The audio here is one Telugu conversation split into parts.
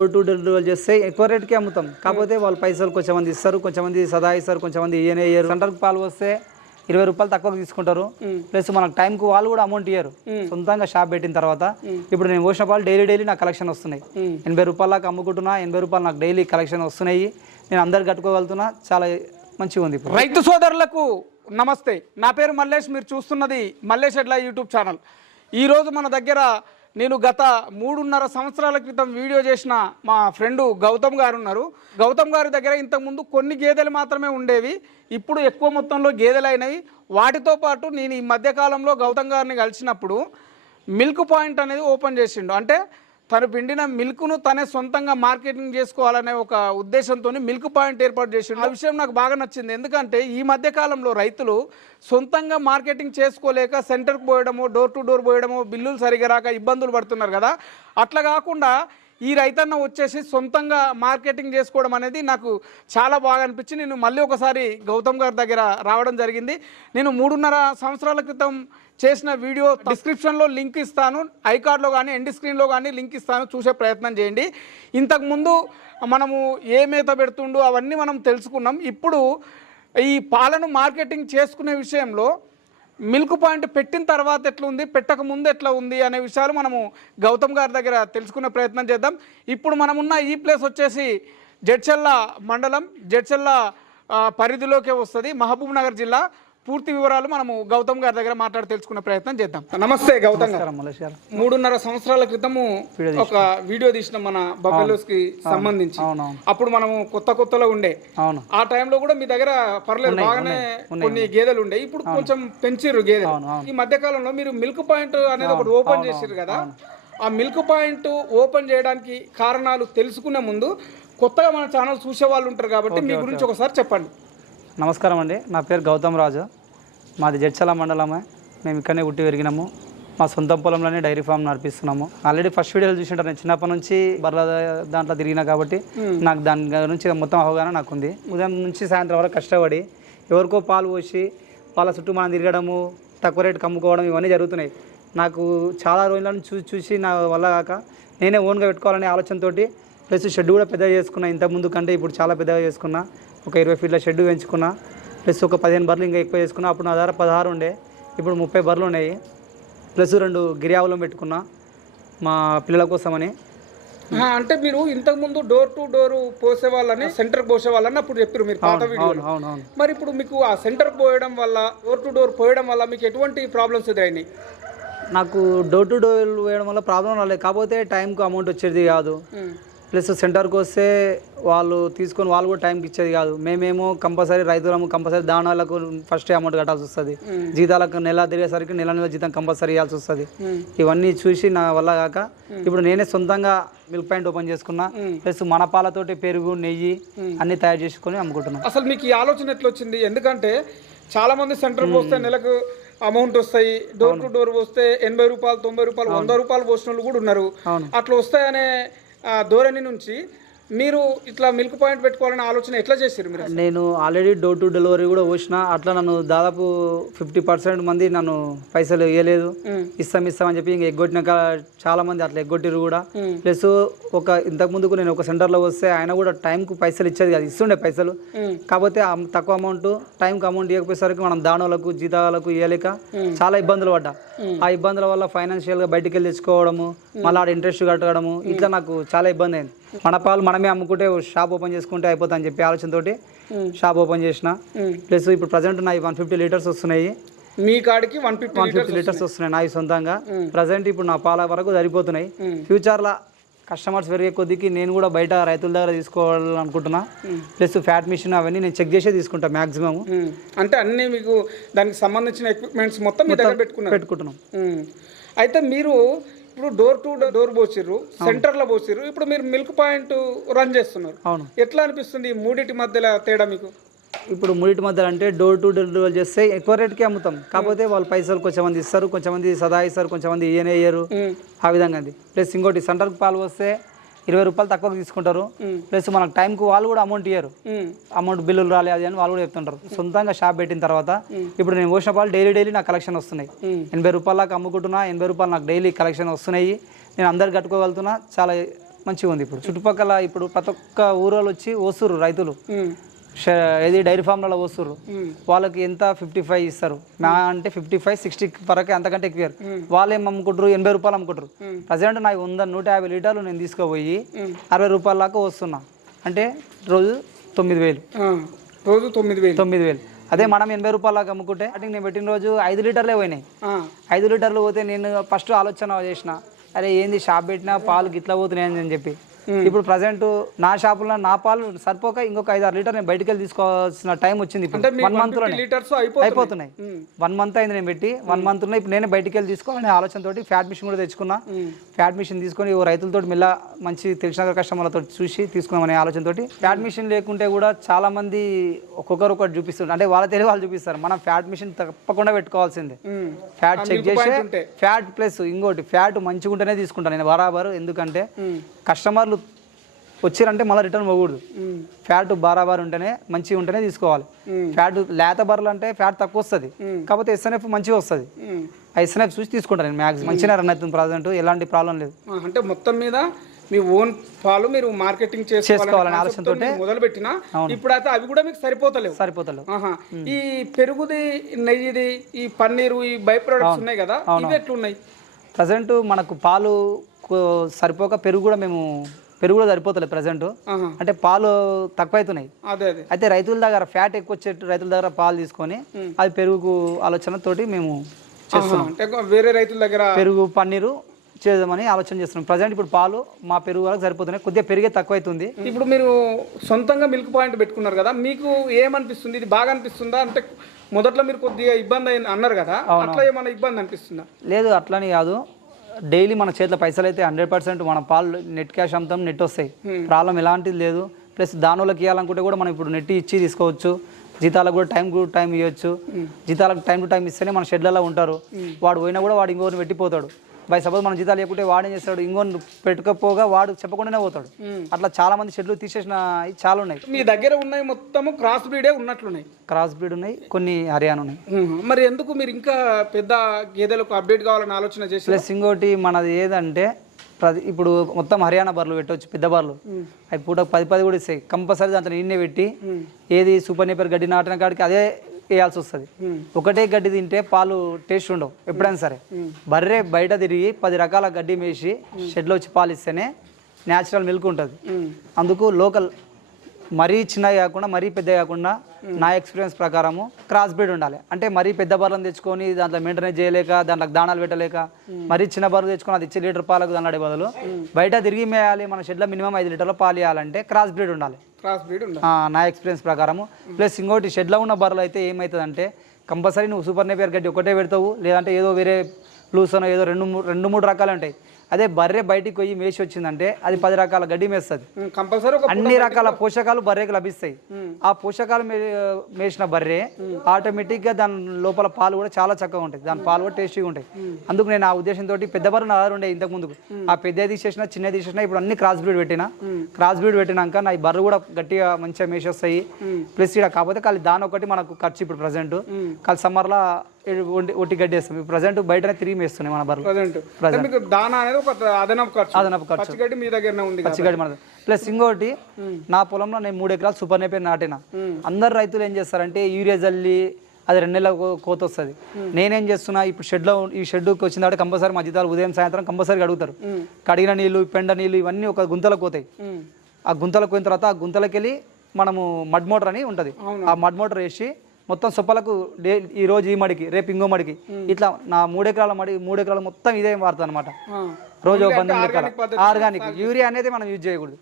డోర్ టు డెలివరీ చేస్తే ఎక్కువ రేట్కి అమ్ముతాం. కాకపోతే వాళ్ళు పైసలు కొంచెం మంది ఇస్తారు కొంచెం మంది సదా ఇస్తారు కొంచెం మంది ఇయ్యనే ఇయ్యరు. సెంటర్కి పాలు వస్తే ఇరవై రూపాయలు తక్కువ తీసుకుంటారు. ప్లస్ మనకు టైంకి వాళ్ళు కూడా అమౌంట్ ఇయ్యరు. సొంతంగా షాప్ పెట్టిన తర్వాత ఇప్పుడు నేను పోసిన పాలు డైలీ డైలీ నాకు కలెక్షన్ వస్తున్నాయి. ఎనభై రూపాయలకు అమ్ముకుంటున్నా ఎనభై రూపాయలు నాకు డైలీ కలెక్షన్ వస్తున్నాయి. నేను అందరు కట్టుకోగలుగుతున్నా చాలా మంచిగా ఉంది రైతు సోదరులకు నమస్తే. నా పేరు మల్లేష్ మీరు చూస్తున్నది మల్లేష్ ఎడ్ల యూట్యూబ్ ఛానల్. ఈరోజు మన దగ్గర నేను గత మూడున్నర సంవత్సరాల క్రితం వీడియో చేసిన మా ఫ్రెండు గౌతమ్ గారు ఉన్నారు. గౌతమ్ గారి దగ్గర ఇంతకుముందు కొన్ని గేదెలు మాత్రమే ఉండేవి. ఇప్పుడు ఎక్కువ మొత్తంలో గేదెలు అయినవి వాటితో పాటు నేను ఈ మధ్యకాలంలో గౌతమ్ గారిని కలిసినప్పుడు మిల్క్ పాయింట్ అనేది ఓపెన్ చేసిండు. అంటే తను పిండిన మిల్క్ను తనే సొంతంగా మార్కెటింగ్ చేసుకోవాలనే ఒక ఉద్దేశంతో మిల్క్ పాయింట్ ఏర్పాటు చేసిండు. ఆ విషయం నాకు బాగా నచ్చింది. ఎందుకంటే ఈ మధ్య కాలంలో రైతులు సొంతంగా మార్కెటింగ్ చేసుకోలేక సెంటర్కి పోయడమో డోర్ టు డోర్ పోయడమో బిల్లులు సరిగా రాక ఇబ్బందులు పడుతున్నారు కదా. అట్లా కాకుండా ఈ రైతన్న వచ్చేసి సొంతంగా మార్కెటింగ్ చేసుకోవడం అనేది నాకు చాలా బాగా అనిపించి నేను మళ్ళీ ఒకసారి గౌతమ్ గారి దగ్గర రావడం జరిగింది. నేను మూడున్నర సంవత్సరాల క్రితం చేసిన వీడియో డిస్క్రిప్షన్లో లింక్ ఇస్తాను. ఐకార్డ్లో కానీ ఎండ్ స్క్రీన్లో కానీ లింక్ ఇస్తాను. చూసే ప్రయత్నం చేయండి. ఇంతకుముందు మనము ఏ మేత పెడుతుండో అవన్నీ మనం తెలుసుకున్నాం. ఇప్పుడు ఈ పాలను మార్కెటింగ్ చేసుకునే విషయంలో మిల్క్ పాయింట్ పెట్టిన తర్వాత ఎట్లా ఉంది పెట్టక ముందు ఎట్లా ఉంది అనే విషయాలు మనము గౌతమ్ గారి దగ్గర తెలుసుకునే ప్రయత్నం చేద్దాం. ఇప్పుడు మనమున్న ఈ ప్లేస్ వచ్చేసి జడ్చెల్ల మండలం జడ్చెల్ల పరిధిలోకే వస్తుంది. మహబూబ్ నగర్ జిల్లా. పూర్తి వివరాలు మనము గౌతమ్ గారి దగ్గర మాట్లాడి తెలుసుకునే ప్రయత్నం చేద్దాం. నమస్తే గౌతమ్ గారు. మూడున్నర సంవత్సరాల క్రితము ఒక వీడియో తీసిన మన బఫెలోస్కి సంబంధించి. అప్పుడు మనము కొత్త కొత్తలో ఉండే. అవును. ఆ టైంలో కూడా మీ దగ్గర పర్లేదు బాగానే కొన్ని గేదెలు ఉండే. ఇప్పుడు కొంచెం పెంచిర్రు గేదెలు. ఈ మధ్య కాలంలో మీరు మిల్క్ పాయింట్ అనేది ఒకటి ఓపెన్ చేసిర్రు కదా. ఆ మిల్క్ పాయింట్ ఓపెన్ చేయడానికి కారణాలు తెలుసుకునే ముందు కొత్తగా మన ఛానల్ చూసే వాళ్ళు ఉంటారు కాబట్టి మీ గురించి ఒకసారి చెప్పండి. నమస్కారం అండి. నా పేరు గౌతమ్ రాజు. మాది జడ్చల మండలమే. మేము ఇక్కడనే పుట్టి పెరిగినాము. మా సొంత పొలంలోనే డైరీ ఫామ్ నడిపిస్తున్నాము. ఆల్రెడీ ఫస్ట్ వీడియోలు చూసింటారు. నేను చిన్నప్పటి నుంచి బర్ల దాంట్లో తిరిగినా కాబట్టి నాకు దాని గురించి మొత్తం అవగాహన నాకు ఉంది ఉదయం నుంచి సాయంత్రం వరకు కష్టపడి ఎవరికో పాలు పోసి వాళ్ళ చుట్టూ మనం తిరగడము తక్కువ రేటుకి అమ్ముకోవడం ఇవన్నీ జరుగుతున్నాయి. నాకు చాలా రోజుల నుంచి చూసి చూసి నా వల్ల కాక నేనే ఓన్గా పెట్టుకోవాలనే ఆలోచనతోటి ప్లస్ షెడ్ కూడా పెద్దగా చేసుకున్నా. ఇంత ముందు కంటే ఇప్పుడు చాలా పెద్దగా చేసుకున్నా. ఒక ఇరవై ఫీట్ల షెడ్ పెంచుకున్నా ప్లస్ ఒక పదిహేను బర్రెలు ఇంకా ఎక్కువ చేసుకున్నా అప్పుడు నా దగ్గర పదహారు ఉండే ఇప్పుడు ముప్పై బర్రెలు ఉన్నాయి. ప్లస్ రెండు గిరియావులం పెట్టుకున్నా మా పిల్లల కోసమని. అంటే మీరు ఇంతకు ముందు డోర్ టు డోర్ పోసే వాళ్ళని సెంటర్ పోసే వాళ్ళని అప్పుడు చెప్పారు మీరు పాత వీడియోలో. మరి ఇప్పుడు మీకు ఆ సెంటర్ పోయడం వల్ల డోర్ టు డోర్ పోయడం వల్ల మీకు ఎటువంటి ప్రాబ్లమ్స్ ఎదురైనాయి? నాకు డోర్ టు డోర్ వేయడం వల్ల ప్రాబ్లం రాలేదు. కాకపోతే టైంకు అమౌంట్ వచ్చేది కాదు. ప్లస్ సెంటర్కి వస్తే వాళ్ళు తీసుకొని వాళ్ళు కూడా టైంకి ఇచ్చేది కాదు. మేమేమో కంపల్సరీ రైతులము కంపల్సరీ దానాలకు ఫస్ట్ అమౌంట్ కట్టాల్సి వస్తుంది. జీతాలకు నెల తిరిగేసరికి నెల నెల జీతం కంపల్సరీ ఇవ్వాల్సి వస్తుంది. ఇవన్నీ చూసి నా వల్ల కాక ఇప్పుడు నేనే సొంతంగా మిల్క్ పాయింట్ ఓపెన్ చేసుకున్నా. ప్లస్ మన పాలతోటి పెరుగు నెయ్యి అన్ని తయారు చేసుకొని అమ్ముకుంటున్నాం. అసలు మీకు ఈ ఆలోచన ఎట్లా వచ్చింది? ఎందుకంటే చాలా మంది సెంటర్ పోస్తే నెలకు అమౌంట్ వస్తాయి. డోర్ టు డోర్ పోస్తే ఎనభై రూపాయలు తొంభై రూపాయలు వంద రూపాయలు పోసిన వాళ్ళు కూడా ఉన్నారు. అట్లా వస్తాయనే ధోరణి నుంచి మీరు ఇట్లా మిల్క్ పాయింట్ పెట్టుకోవాలనే ఆలోచన ఎట్లా చేశారు మీరు? నేను ఆల్రెడీ డోర్ టు డెలివరీ కూడా వచ్చిన అట్లా నన్ను దాదాపు ఫిఫ్టీ పర్సెంట్ మంది నన్ను పైసలు ఇవ్వలేదు ఇస్తాం ఇస్తాం అని చెప్పి ఇంకా ఎగ్గొట్టినాక చాలా మంది అట్లా ఎగ్గొట్టిరు కూడా. ప్లస్ ఒక ఇంతకు ముందుకు నేను ఒక సెంటర్లో వస్తే ఆయన కూడా టైంకు పైసలు ఇచ్చేది కాదు ఇస్తుండే పైసలు. కాకపోతే తక్కువ అమౌంట్ టైంకి అమౌంట్ ఇవ్వకపోయేసరికి మనం దానాలకు జీతాలకు ఇవ్వలేక చాలా ఇబ్బందులు పడ్డా. ఆ ఇబ్బందుల వల్ల ఫైనాన్షియల్గా బయటికి వెళ్ళి తెచ్చుకోవడము మళ్ళీ ఆడ ఇంట్రెస్ట్ కట్టడము ఇట్లా నాకు చాలా ఇబ్బంది అయింది. మన పాలు మనమే అమ్ముకుంటే షాప్ ఓపెన్ చేసుకుంటే అయిపోతా అని చెప్పి ఆలోచనతోటి షాప్ ఓపెన్ చేసిన. ప్లస్ ఇప్పుడు ప్రజెంట్ నాయి వన్ ఫిఫ్టీ లీటర్స్ వస్తున్నాయి. మీ కాడికి one fifty one fifty litres వస్తున్నాయి. నాయి సొంతంగా. ప్రజెంట్ ఇప్పుడు నా పాల వరకు సరిపోతున్నాయి. ఫ్యూచర్లో కస్టమర్స్ పెరిగే కొద్దికి నేను కూడా బయట రైతుల దగ్గర తీసుకోవాలనుకుంటున్నా. ప్లస్ ఫ్యాట్ మిషన్ అవన్నీ నేను చెక్ చేసే తీసుకుంటా మాక్సిమం అంటే అన్ని మీకు దానికి సంబంధించిన ఎక్విప్మెంట్స్ మొత్తం పెట్టుకుంటున్నాం. అయితే మీరు ఇప్పుడు డోర్ టు డోర్ పోసిర్రు సెంటర్లో పోసిర్రు ఇప్పుడు మీరు మిల్క్ పాయింట్ రన్ చేస్తున్నారు. అవును. ఎట్లా అనిపిస్తుంది ఈ మూడిటి మధ్యలో తేడా మీకు? ఇప్పుడు మూడింటి మధ్యలో అంటే డోర్ టు డెలివరీ చేస్తే ఎక్కువ రేట్కి అమ్ముతాం. కాకపోతే వాళ్ళు పైసలు కొంచెం మంది ఇస్తారు కొంచెం మంది సదా ఇస్తారు కొంచెం మంది ఇయ్యనే ఇయ్యరు ఆ విధంగా అది ప్లస్ ఇంకోటి సెంటర్కి పాలు వస్తే ఇరవై రూపాయలు తక్కువ తీసుకుంటారు. ప్లస్ మనకు టైంకు వాళ్ళు కూడా అమౌంట్ ఇయ్యరు. అమౌంట్ బిల్లులు రాలే అది అని వాళ్ళు కూడా చెప్తుంటారు. సొంతంగా షాప్ పెట్టిన తర్వాత ఇప్పుడు నేను పోసిన పాలు డైలీ డైలీ నాకు కలెక్షన్ వస్తున్నాయి. ఎనభై రూపాయలకు అమ్ముకుంటున్నా ఎనభై రూపాయలు నాకు డైలీ కలెక్షన్ వస్తున్నాయి. నేను అందరు కట్టుకోగలుగుతున్నా చాలా మంచిగా ఉంది ఇప్పుడు. చుట్టుపక్కల ఇప్పుడు ప్రతి ఒక్క ఊరోళ్ళు వచ్చి వస్తుర్రు రైతులు. ఏది డైరీ ఫామ్లలో ఉమ్, వాళ్ళకి ఎంత ఫిఫ్టీ ఫైవ్ ఇస్తారు? మా అంటే ఫిఫ్టీ ఫైవ్ సిక్స్టీ వరకే అంతకంటే ఎక్కువ. వాళ్ళు ఏం అమ్ముకుంటారు ఎనభై రూపాయలు అమ్ముకుంటారు మ్మ్. ప్రజెంట్ నాకు వంద నూట యాభై లీటర్లు నేను తీసుకుపోయి. అరవై రూపాయల దాకా వస్తున్నా అంటే రోజు తొమ్మిది వేలు. రోజు తొమ్మిది వేలు. తొమ్మిది వేలు. అదే మనం ఎనభై రూపాయల దాకా అమ్ముకుంటే స్టార్టింగ్ నేను పెట్టిన రోజు ఐదు లీటర్లే పోయినాయి. ఐదు లీటర్లు పోతే నేను ఫస్ట్ ఆలోచన చేసిన అరే ఏంది షాప్ పెట్టినా పాలు గిట్లా పోతున్నాయి అని చెప్పి. ఇప్పుడు ప్రజెంట్ నా షాపులో నా పాలు సరిపోక ఇంకొక ఐదు ఆరు లీటర్ నేను బయటికి వెళ్ళి తీసుకోవాల్సిన టైం వచ్చింది వన్ మంత్ అయిపోతుంది అయిపోతున్నాయి. వన్ మంత్ అయింది నేను పెట్టి వన్ మంత్ ఉన్నాయి. ఇప్పుడు నేనే బయటికి వెళ్ళి తీసుకోవాలనే ఆలోచనతోటి ఫ్యాట్ మిషన్ కూడా తెచ్చుకున్నా. ఫ్యాట్ మిషన్ తీసుకొని ఓ రైతులతో మెల్ల మంచి తెలిసిన కస్టమర్లతో చూసి తీసుకున్నామనే ఆలోచనతోటి. ఫ్యాట్ మిషన్ లేకుంటే కూడా చాలా మంది ఒక్కొక్కరు ఒకటి చూపిస్తారు. అంటే వాళ్ళ తెలివి వాళ్ళు చూపిస్తారు. మనం ఫ్యాట్ మిషన్ తప్పకుండా పెట్టుకోవాల్సిందే. ఫ్యాట్ చెక్ చేసి. ఫ్యాట్ ప్లస్ ఇంకోటి ఫ్యాట్ మంచిగా ఉంటేనే తీసుకుంటాను నేను బరాబరు. ఎందుకంటే కస్టమర్లు వచ్చిరంటే మళ్ళీ రిటర్న్ పోకూడదు. ఫ్యాట్ బారాబార్ ఉంటేనే మంచిగా ఉంటేనే తీసుకోవాలి. ఫ్యాట్ లేత బర్రెలు అంటే ఫ్యాట్ తక్కువ వస్తుంది. కాకపోతే ఎస్ఎన్ఎఫ్ మంచిగా వస్తుంది. ఆ ఎస్ఎన్ఎఫ్ చూసి తీసుకుంటాను నేను మ్యాక్సిమం మంచిగా రన్ అవుతుంది ప్రజెంట్ ఎలాంటి ప్రాబ్లం లేదు. అంటే మొత్తం మీద మీ ఓన్ పాలు మీరు మార్కెటింగ్ చేసుకోవాలనే ఆలోచనతో మొదలు పెట్టిన ఇప్పుడైతే అవి కూడా మీకు సరిపోతలేవు. సరిపోతలేదు ఆహా. ఈ పెరుగుది నెయ్యిది ఈ పన్నీరు ఈ బై ప్రొడక్ట్స్ ఉన్నాయి కదా? ఇవి ఎట్లున్నాయి? ప్రజెంట్ మనకు పాలు సరిపోక పెరుగు కూడా మేము పెరుగు కూడా సరిపోతలేదు ప్రజెంట్. అంటే పాలు తక్కువ అవుతున్నాయి అదే అదే. అయితే రైతుల దగ్గర ఫ్యాట్ ఎక్కువ వచ్చే రైతుల దగ్గర పాలు తీసుకొని అది పెరుగు ఆలోచనతోటి మేము ఆహా. అంటే వేరే రైతుల దగ్గర పెరుగు పన్నీరు చేద్దామని ఆలోచన చేస్తున్నాం. ప్రజెంట్ ఇప్పుడు పాలు మా పెరుగు వరకు సరిపోతున్నాయి. కొద్దిగా పెరిగే తక్కువ అవుతుంది ఇప్పుడు మీరు సొంతంగా మిల్క్ పాయింట్ పెట్టుకున్నారు కదా మీకు ఏమనిపిస్తుంది? ఇది బాగా అనిపిస్తుందా? అంటే మొదట్లో మీరు కొద్దిగా ఇబ్బంది అన్నారు కదా అట్లా ఏమైనా ఇబ్బంది అనిపిస్తుందా? లేదు అట్లని కాదు. డైలీ మన చేతిలో పైసలు అయితే హండ్రెడ్ పర్సెంట్ మన పాలు నెట్ క్యాష్ అమ్ముతాం నెట్ వస్తాయి ప్రాబ్లం ఎలాంటిది లేదు. ప్లస్ దానిలోకి ఇవ్వాలనుకుంటే కూడా మనం ఇప్పుడు నెట్ ఇచ్చి తీసుకోవచ్చు. జీతాలకు కూడా టైం టు టైం ఇవ్వచ్చు జీతాలకు టైం టు టైం ఇస్తేనే మన షెడ్లలో ఉంటారు. వాడు పోయినా కూడా వాడు ఇంకోరిని పెట్టిపోతాడు బై సపోజ్ మన జీతాలు లేకుంటే వాడేం చేస్తాడు? ఇంకోని పెట్టుకపోగా వాడు చెప్పకుండానే పోతాడు. అట్లా చాలా మంది షెడ్లు తీసేసిన చాలా ఉన్నాయి. మీ దగ్గర ఉన్నవి మొత్తము క్రాస్ బ్రీడే ఉన్నట్లున్నాయి. క్రాస్ బ్రీడ్ ఉన్నాయి కొన్ని హర్యానా ఉన్నాయి. మరి ఎందుకు మీరు ఇంకా పెద్ద గేదెలకు అప్డేట్ కావాలని ఆలోచన చేసి ప్లస్ ఇంకోటి మనది ఏదంటే ప్రతి ఇప్పుడు మొత్తం హర్యానా బర్రెలు పెట్టవచ్చు పెద్ద బర్రెలు. అవి పూట పది పది కూడా ఇస్తాయి. కంపల్సరీ దాంట్లో నిన్నే పెట్టి ఏది సూపర్ నేపర్ గడ్డి నాటిన కాడికి అదే వేయాల్సి వస్తుంది. ఒకటే గడ్డి తింటే పాలు టేస్ట్ ఉండవు ఎప్పుడైనా సరే. బర్రె బయట తిరిగి పది రకాల గడ్డి మేసి షెడ్లో వచ్చి పాలు ఇస్తేనే న్యాచురల్ మిల్క్ ఉంటుంది. అందుకు లోకల్ మరీ చిన్నవి కాకుండా మరీ పెద్ద కాకుండా నా ఎక్స్పీరియన్స్ ప్రకారము క్రాస్ బ్రీడ్ ఉండాలి. అంటే మరీ పెద్ద బర్రెలను తెచ్చుకొని దాంట్లో మెయింటెనెన్స్ చేయలేక దాంట్లో దానాలు పెట్టలేక మరీ చిన్న బర్రెలు తెచ్చుకొని అది ఇచ్చే లీటర్ పాలకు దాని బదులు బయట తిరిగి మేయాలి మన షెడ్లో మినిమం ఐదు లీటర్ల పాలు ఇవ్వాలంటే క్రాస్ బ్రీడ్ ఉండాలి. క్రాస్ బ్రీడ్ నా ఎక్స్పీరియన్స్ ప్రకారము. ప్లస్ ఇంకోటి షెడ్లో ఉన్న బర్రెలు అయితే ఏమవుతుందంటే కంపల్సరీ నువ్వు సూపర్ నేపియర్ గడ్డి ఒకటే పెడతావు లేదంటే ఏదో వేరే లూసనో ఏదో రెండు మూడు రెండు మూడు రకాలు ఉంటాయి. అదే బర్రె బయటికి పోయి మేసి వచ్చిందంటే అది పది రకాల గడ్డి మేస్తుంది. కంపల్సరీ అన్ని రకాల పోషకాలు బర్రెకి లభిస్తాయి. ఆ పోషకాలు మే- మేసిన బర్రె ఆటోమేటిక్గా దాని లోపల పాలు కూడా చాలా చక్కగా ఉంటాయి. దాని పాలు కూడా టేస్టీగా ఉంటాయి. అందుకు నేను ఆ ఉద్దేశంతో పెద్ద బర్రె నా ఉండే ఇంతకు ముందుకు. ఆ పెద్ద తీసేసిన చిన్న తీసేసిన ఇప్పుడు అన్ని క్రాస్ బ్రీడ్ పెట్టిన. క్రాస్ బ్రీడ్ పెట్టినాక నా ఈ బర్రె కూడా గట్టిగా మంచిగా మేసేస్తాయి. ప్లస్ ఇక్కడ కాకపోతే కాలి దాని ఒకటి మనకు ఖర్చు ఇప్పుడు ప్రజెంట్ కాలి సమ్మర్లో ఒట్టి గడ్డి వేస్తాం. ఇప్పుడు ప్రజెంట్ బయటనే తిరిగి మేస్తున్నాయి మన బర్రెలు. ప్రజెంట్. మీకు దానా అనేది ఒక అదనపు ఖర్చు. అదనపు ఖర్చు. పచ్చిగడ్డి మీ దగ్గరనే ఉంది కదా పచ్చిగడ్డి మనది ప్లస్ ఇంకోటి నా పొలంలో నేను మూడు ఎకరాలు సూపర్ నేపేరు నాటిన. అందరు రైతులు ఏం చేస్తారంటే యూరియా జల్లి అది రెండు నెలల కోత వస్తుంది. నేనేం చేస్తున్నా ఇప్పుడు షెడ్లో ఈ షెడ్కి వచ్చిన తర్వాత కంపల్సరీ మా జీతాలు ఉదయం సాయంత్రం కంపల్సరీ అడుగుతారు. కడిగిన నీళ్ళు పెండ నీళ్ళు ఇవన్నీ ఒక గుంతలకు పోతాయి. ఆ గుంతలకు పోయిన తర్వాత ఆ గుంతలకు వెళ్ళి మనము మడ్ మోటార్ అని ఉంటుంది. ఆ మడ్ మోటార్ వేసి మొత్తం సొప్పలకు డే ఈ రోజు ఈ మడికి రేపు ఇంకో మడికి. ఇట్లా నా మూడు ఎకరాల మడి మూడు ఎకరాలు మొత్తం ఇదే వాడుతుంది అనమాట. రోజు ఒక ఆర్గానిక్ యూరియా అనేది మనం యూజ్ చేయకూడదు.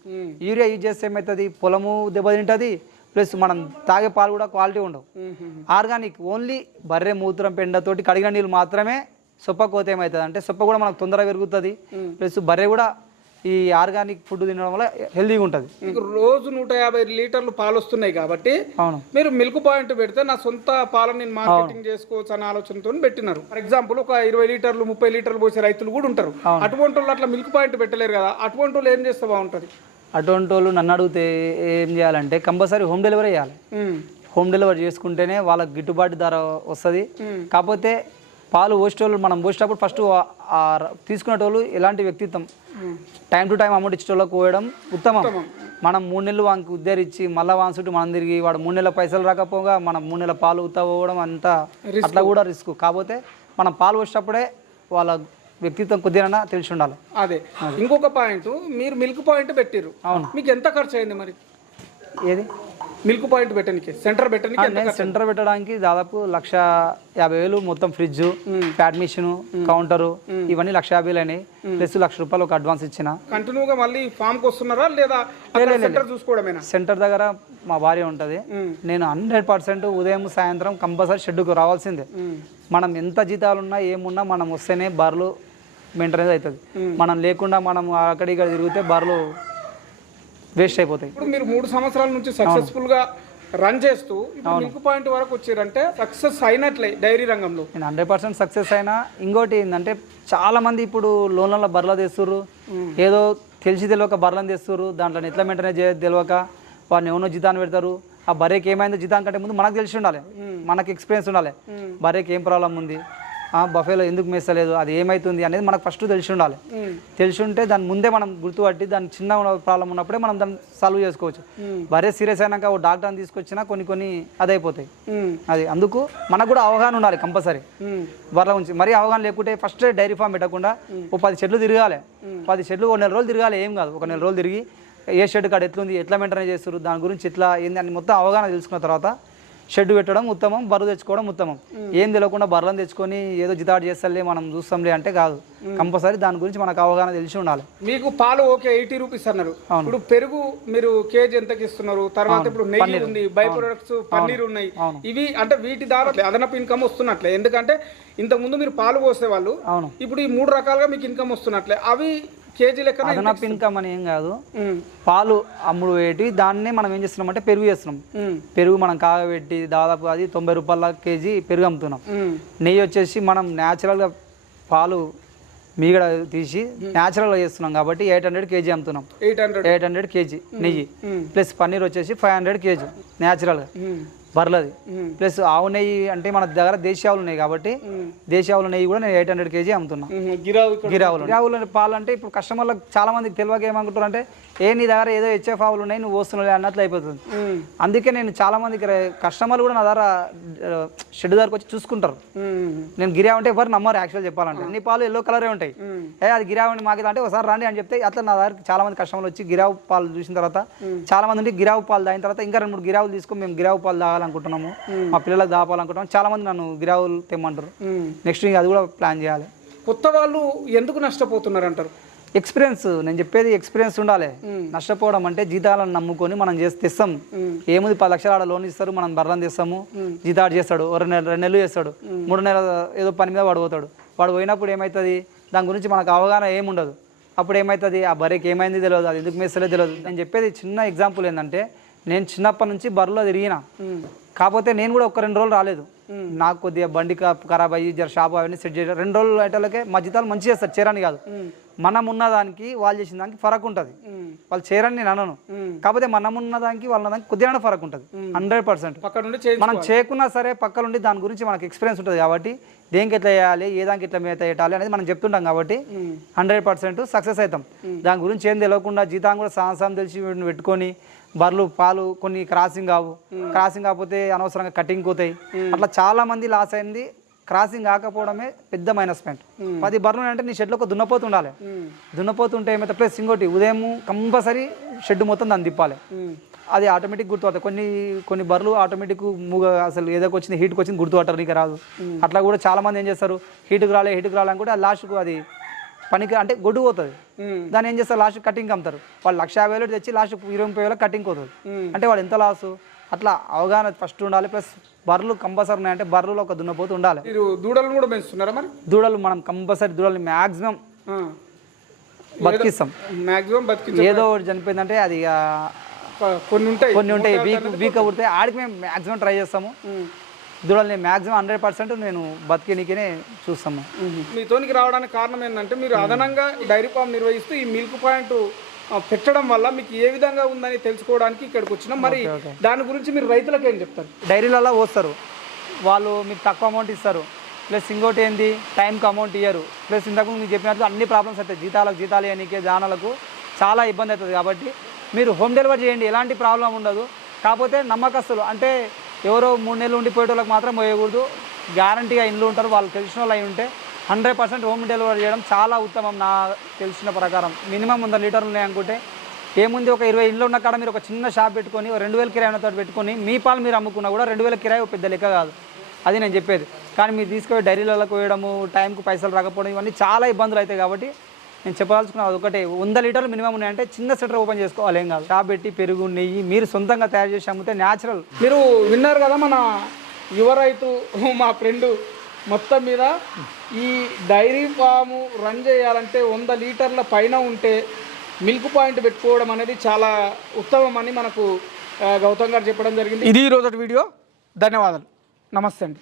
యూరియా యూజ్ చేస్తే ఏమవుతుంది? పొలము దెబ్బతింటుంది ప్లస్ మనం తాగే పాలు కూడా క్వాలిటీ ఉండవు. ఆర్గానిక్ ఓన్లీ బర్రె మూత్రం పెండతోటి కడిగిన నీళ్ళు మాత్రమే సొప్ప కోత ఏమవుతుంది? అంటే సొప్ప కూడా మనకు తొందరగా పెరుగుతుంది. ప్లస్ బర్రె కూడా ఈ ఆర్గానిక్ ఫుడ్ తినడం వల్ల హెల్తీగా ఉంటుంది. మీకు రోజు నూట యాభై లీటర్లు పాలు వస్తున్నాయి కాబట్టి అవును. మీరు మిల్క్ పాయింట్ పెడితే నా సొంత పాలను నేను మార్కెటింగ్ చేసుకోవచ్చు అనే ఆలోచనతో పెట్టినారు. ఫర్ ఎగ్జాంపుల్ ఒక ఇరవై లీటర్లు ముప్పై లీటర్లు పోసే రైతులు కూడా ఉంటారు. అటువంటి వాళ్ళు అట్లా మిల్క్ పాయింట్ పెట్టలేరు కదా. అటువంటి వాళ్ళు ఏం చేస్తే బాగుంటుంది? అటువంటి వాళ్ళు నన్ను అడిగితే ఏం చేయాలంటే కంపల్సరీ హోమ్ డెలివరీ చేయాలి. హోమ్ డెలివరీ చేసుకుంటేనే వాళ్ళకి గిట్టుబాటు ధర వస్తుంది. కాకపోతే పాలు పోసేటోళ్ళు మనం పోసేటప్పుడు ఫస్ట్ తీసుకునేటోళ్ళు ఎలాంటి వ్యక్తిత్వం? టైం టు టైం అమౌంట్ ఇచ్చేటోళ్ళకి పోయడం ఉత్తమం. మనం మూడు నెలలు వానికి ఉద్ధరించి మళ్ళీ వాని చుట్టూ మనం తిరిగి వాడు మూడు నెలల పైసలు రాకపోగా మనం మూడు నెలల పాలు ఉత్తా పోవడం అంతా అట్లా కూడా రిస్క్ కాకపోతే మనం పాలు పోసేటప్పుడే వాళ్ళ వ్యక్తిత్వం కొద్దిగా తెలిసి ఉండాలి. అదే. ఇంకొక పాయింట్ మీరు మిల్క్ పాయింట్ పెట్టిర్రు. అవును. మీకు ఎంత ఖర్చు అయింది మరి? ఏది? మిల్క్ పాయింట్ పెట్టడానికి సెంటర్ పెట్టడానికి సెంటర్ పెట్టడానికి దాదాపు లక్ష యాభై వేలు మొత్తం ఫ్రిడ్జ్ ఫ్యాట్ మిషన్ కౌంటరు ఇవన్నీ లక్ష యాభై అయినాయి. ప్లస్ లక్ష రూపాయలు ఒక అడ్వాన్స్ ఇచ్చిన. కంటిన్యూగా మళ్ళీ ఫామ్కి వస్తున్నారా లేదా సెంటర్ చూసుకోవడమేనా? సెంటర్ దగ్గర మా భార్య ఉంటుంది. నేను హండ్రెడ్ పర్సెంట్ ఉదయం సాయంత్రం కంపల్సరీ షెడ్యూల్కి రావాల్సిందే. మనం ఎంత జీతాలు ఉన్నా ఏమున్నా మనం వస్తేనే బర్రెలు మెయింటెనెన్స్ అవుతుంది. మనం లేకుండా మనం అక్కడి ఇక్కడ తిరిగితే బర్రెలు వేస్ట్ అయిపోతాయి. ఇప్పుడు మీరు మూడు సంవత్సరాల నుంచి సక్సెస్ఫుల్గా రన్ చేస్తూ ఇప్పుడు మిల్క్ పాయింట్ వరకు వచ్చారంటే సక్సెస్ అయినట్లే డైరీ రంగంలో. నేను హండ్రెడ్ పర్సెంట్ సక్సెస్ అయినా ఇంకోటి ఏంటంటే చాలా మంది ఇప్పుడు లోన్లలో బర్రెలు తెస్తుర్రు. ఏదో తెలిసి తెలియక బర్రెలను తెస్తుర్రు. దాంట్లో ఎట్లా మెయింటైన్ చేయదు తెలియక వాడిని ఎవరో జీతాన్ని పెడతారు. ఆ బర్రెకి ఏమైందో జీతం కంటే ముందు మనకు తెలిసి ఉండాలి. మనకి ఎక్స్పీరియన్స్ ఉండాలి. బర్రెకి ఏం ప్రాబ్లం ఉంది? బఫేలో ఎందుకు మేస్తలేదు అది ఏమవుతుంది అనేది మనకు ఫస్ట్ తెలిసి ఉండాలి తెలిసి ఉంటే దాని ముందే మనం గుర్తుపట్టి దాని చిన్న ప్రాబ్లం ఉన్నప్పుడే మనం దాన్ని సాల్వ్ చేసుకోవచ్చు. బర్రె సీరియస్ అయినాక ఓ డాక్టర్ని తీసుకొచ్చినా కొన్ని కొన్ని అదైపోతాయి. అది అందుకు మనకు కూడా అవగాహన ఉండాలి కంపల్సరీ. బర్రెల గురించి మరీ అవగాహన లేకుంటే ఫస్ట్ డైరీ ఫామ్ పెట్టకుండా ఓ పది చెట్లు తిరగాలి. పది చెట్లు ఒక నెల రోజులు తిరగాలి ఏం కాదు. ఒక నెల రోజులు తిరిగి ఏ షెడ్ కాడ ఎట్లుంది ఎట్లా మెయింటైన్ చేస్తారు దాని గురించి ఎట్లా ఏంది అని మొత్తం అవగాహన తెలుసుకున్న తర్వాత షెడ్ పెట్టడం ఉత్తమం బర్రె తెచ్చుకోవడం ఉత్తమం. ఏం తెలియకుండా బర్రెలను తెచ్చుకొని ఏదో జితాడు చేస్తాలే మనం చూస్తాంలే అంటే కాదు. కంపల్సరీ దాని గురించి మనకు అవగాహన తెలిసి ఉండాలి. మీకు పాలు ఓకే ఎయిటీ రూపీస్ అన్నారు. ఇప్పుడు పెరుగు మీరు కేజీ ఎంతకి ఇస్తున్నారు? తర్వాత ఇప్పుడు నెయ్యి ఉంది బై ప్రొడక్ట్స్ పన్నీర్ ఉన్నాయి. ఇవి అంటే వీటి ద్వారా అదనపు ఇన్కమ్ వస్తున్నట్లే. ఎందుకంటే ఇంతకు ముందు మీరు పాలు పోసే వాళ్ళు అవును. ఇప్పుడు ఈ మూడు రకాలుగా మీకు ఇన్కమ్ వస్తున్నట్లే. అవి కేజీ అదనపు ఇన్కమ్ అని ఏం కాదు. పాలు అమ్ముడు వేటి దాన్నే మనం ఏం చేస్తున్నాం అంటే పెరుగు చేస్తున్నాం. పెరుగు మనం కాగబెట్టి దాదాపు అది తొంభై రూపాయల కేజీ పెరుగు అమ్ముతున్నాం. నెయ్యి వచ్చేసి మనం న్యాచురల్గా పాలు మీగడ తీసి న్యాచురల్గా చేస్తున్నాం కాబట్టి ఎయిట్ హండ్రెడ్ కేజీ అమ్ముతున్నాం. Eight hundred eight hundred KG నెయ్యి. ప్లస్ పన్నీర్ వచ్చేసి ఫైవ్ హండ్రెడ్ కేజీ న్యాచురల్గా బర్లది ప్లస్ ఆవు నెయ్యి అంటే మన దగ్గర దేశీ ఆవులు ఉన్నాయి కాబట్టి దేశీ ఆవుల నెయ్యి కూడా నేను ఎయిట్ హండ్రెడ్ కేజీ అమ్ముతున్నా. గిరావు గిరావులు. గిరావులు పాలు అంటే ఇప్పుడు కస్టమర్లకు చాలా మందికి తెలియక ఏమనుకుంటారు అంటే ఏ నీ దగ్గర ఏదో హెచ్ఎఫ్ ఆవులు ఉన్నాయి నువ్వు వస్తున్నావు అన్నట్లు అయిపోతుంది. అందుకే నేను చాలా మందికి కస్టమర్లు కూడా నా దగ్గర షెడ్ దగ్గరకు వచ్చి చూసుకుంటారు. నేను గిరా ఉంటే ఎవరు నమ్మరు యాక్చువల్ చెప్పాలంటే. అన్ని పాలు ఎల్లో కలరే ఉంటాయి. ఏ అది గిరా ఉండి మాకు అంటే ఒకసారి రండి అని చెప్తే అట్లా నా దగ్గర చాలా మంది కస్టమర్లు వచ్చి గిరావు పాలు చూసిన తర్వాత చాలా మంది గిరావు పాలు తాగిన తర్వాత ఇంకా రెండు మూడు గిరావులు తీసుకొని మేము గిరావు పాలు తాగాలనుకుంటున్నాము మా పిల్లలకు దాపాలనుకుంటున్నాం చాలా మంది నన్ను గిరావులు తెమ్మంటారు. నెక్స్ట్ అది కూడా ప్లాన్ చేయాలి. కొత్త వాళ్ళు ఎందుకు నష్టపోతున్నారు అంటారు ఎక్స్పీరియన్స్ నేను చెప్పేది ఎక్స్పీరియన్స్ ఉండాలి. నష్టపోవడం అంటే జీతాలను నమ్ముకొని మనం చేసి తెస్తాం. ఏముంది పది లక్షలు ఆడ లోన్ ఇస్తారు మనం బర్రం తెస్తాము. జీతాడు చేస్తాడు రెండు నెలలు రెండు నెలలు చేస్తాడు. మూడు నెలలు ఏదో పని మీద వాడు పోతాడు. వాడు పోయినప్పుడు ఏమవుతుంది దాని గురించి మనకు అవగాహన ఏముండదు. అప్పుడు ఏమవుతుంది ఆ బర్రెకి ఏమైంది తెలియదు అది ఎందుకు మేస్తలే తెలియదు నేను చెప్పేది చిన్న ఎగ్జాంపుల్ ఏంటంటే నేను చిన్నప్పటి నుంచి బర్రెలో తిరిగిన. కాకపోతే నేను కూడా ఒక రెండు రోజులు రాలేదు. నాకు కొద్దిగా బండి ఖరాబ్ అయ్యి జర షాప్ అవన్నీ సెట్ చేయాలి రెండు రోజులు అయ్యేటోళ్ళకే మా జీతాలు మంచిగా చేస్తారు చేరని కాదు. మనం ఉన్న దానికి వాళ్ళు చేసిన దానికి ఫరక్ ఉంటుంది. వాళ్ళు చేరని నేను అనను. కాకపోతే మనం ఉన్న దానికి వాళ్ళ దానికి కొద్దిగా ఫరక్ ఉంటుంది. Hundred percent. మనం చేయకున్నా సరే పక్కన ఉండి దాని గురించి మనకు ఎక్స్పీరియన్స్ ఉంటుంది కాబట్టి దేనికి ఎట్లా చేయాలి ఏ దానికి ఎట్లా మేత పెట్టాలి అనేది మనం చెప్తుంటాం కాబట్టి హండ్రెడ్ పర్సెంట్ సక్సెస్ అవుతాం. దాని గురించి ఏం తెలియకుండా జీతం కూడా సాహసం తెలిసి పెట్టుకొని బర్రెలు పాలు కొన్ని క్రాసింగ్ కావు. క్రాసింగ్ కాకపోతే అనవసరంగా కటింగ్ పోతాయి. అట్లా చాలా మంది లాస్ అయింది. క్రాసింగ్ కాకపోవడమే పెద్ద మైనస్ పాయింట్ పది బర్రెలు అంటే నీ షెడ్లో ఒక దున్నపోతు ఉండాలి దున్నపోతుంటే ఏమైతే ప్లస్ ఇంకోటి ఉదయం కంపల్సరీ షెడ్ మొత్తం దాన్ని తిప్పాలి. అది ఆటోమేటిక్ గుర్తుపడతాయి. కొన్ని కొన్ని బర్రెలు ఆటోమేటిక్ మూగ అసలు ఏదో వచ్చింది హీట్కి వచ్చింది గుర్తుపట్టరు నీకు రాదు అట్లా కూడా చాలా మంది ఏం చేస్తారు? హీట్కి రాలే హీట్కి రాలనుకుంటే లాస్ట్కు అది పనికి అంటే గొడ్డు పోతుంది. దాన్ని ఏం చేస్తారు? లాస్ట్ కటింగ్ అమ్ముతారు. వాళ్ళు లక్ష యాభై వేలు తెచ్చి లాస్ట్ ఇరవై ముప్పై వేలకు కటింగ్ పోతుంది. అంటే వాడు ఎంత లాసు అట్లా అవగాహన ఫస్ట్ ఉండాలి ప్లస్ బర్రెలు కంపల్సరీ ఉన్నాయంటే బర్రెలు ఒక దున్నపోతు ఉండాలి. మీరు దూడలను కూడా పెంచుతున్నారా మరి? దూడలు మనం కంపల్సరీ దూడలు మ్యాక్సిమం బతికిస్తాం. మాక్సిమం బతికించే ఏదో ఒకటి చనిపోయిందంటే అది కొన్ని ఉంటాయి. కొన్ని ఉంటాయి. వీక్ వీక్ పుడితే ఆడికి మేము మ్యాక్సిమం ట్రై చేస్తాము. ఉమ్, దూడల్ని మ్యాక్సిమం హండ్రెడ్ పర్సెంట్ నేను బతికేనికనే చూస్తాము. మీతోనికి రావడానికి కారణం ఏంటంటే మీరు అదనంగా డైరీ ఫామ్ నిర్వహిస్తూ ఈ మిల్క్ పాయింట్ పెట్టడం వల్ల మీకు ఏ విధంగా ఉందని తెలుసుకోవడానికి ఇక్కడికి వచ్చినాం. మరి దాని గురించి మీరు రైతులకు ఏం చెప్తారు? డైరీలలో పోస్తారు. వాళ్ళు మీకు తక్కువ అమౌంట్ ఇస్తారు. ప్లస్ ఇంకోటి ఏంది? టైంకి అమౌంట్ ఇయ్యరు. ప్లస్ ఇంతకు మీకు చెప్పినట్టు అన్ని ప్రాబ్లమ్స్ అవుతాయి. జీతాలకు జీతాలు ఇవ్వనీకే దానాలకు చాలా ఇబ్బంది అవుతుంది కాబట్టి మీరు హోమ్ డెలివరీ చేయండి. ఎలాంటి ప్రాబ్లం ఉండదు. కాకపోతే నమ్మకస్తులు అంటే ఎవరో మూడు నెలలు ఉండిపోయేటోళ్ళకి మాత్రం పోయకూడదు. గ్యారంటీగా ఇండ్లు ఉంటారు. వాళ్ళు తెలిసిన వాళ్ళు అయి ఉంటే హండ్రెడ్ పర్సెంట్ హోమ్ డెలివరీ చేయడం చాలా ఉత్తమం నా తెలిసిన ప్రకారం. మినిమం వంద లీటర్లు ఉన్నాయి అనుకుంటే ఏముంది? ఒక ఇరవై ఇండ్లు ఉన్న కాడ మీరు ఒక చిన్న షాప్ పెట్టుకొని ఒక రెండు వేల కిరాయి తోటి పెట్టుకొని మీ పాలు మీరు అమ్ముకున్నా కూడా రెండు వేల కిరాయి ఒక పెద్ద లెక్క కాదు. అది నేను చెప్పేది. కానీ మీరు తీసుకుపోయి డైరీలకు వేయడము టైంకు పైసలు రాకపోవడం ఇవన్నీ చాలా ఇబ్బందులు అవుతాయి కాబట్టి నేను చెప్పాల్సుకున్నది అది ఒకటే. వంద లీటర్లు మినిమం ఉన్నాయంటే చిన్న సెటర్ ఓపెన్ చేసుకోవాలి ఏం కాదు. షాప్ పెట్టి పెరుగు నెయ్యి మీరు సొంతంగా తయారు చేసి అమ్మితే న్యాచురల్ మీరు విన్నారు కదా మన యువ రైతు మా ఫ్రెండ్ మొత్తం మీద ఈ డైరీ ఫాము రన్ చేయాలంటే వంద లీటర్ల పైన ఉంటే మిల్క్ పాయింట్ పెట్టుకోవడం అనేది చాలా ఉత్తమం అని మనకు గౌతమ్ గారు చెప్పడం జరిగింది. ఇది ఈరోజు వీడియో. ధన్యవాదాలు. నమస్తే అండి.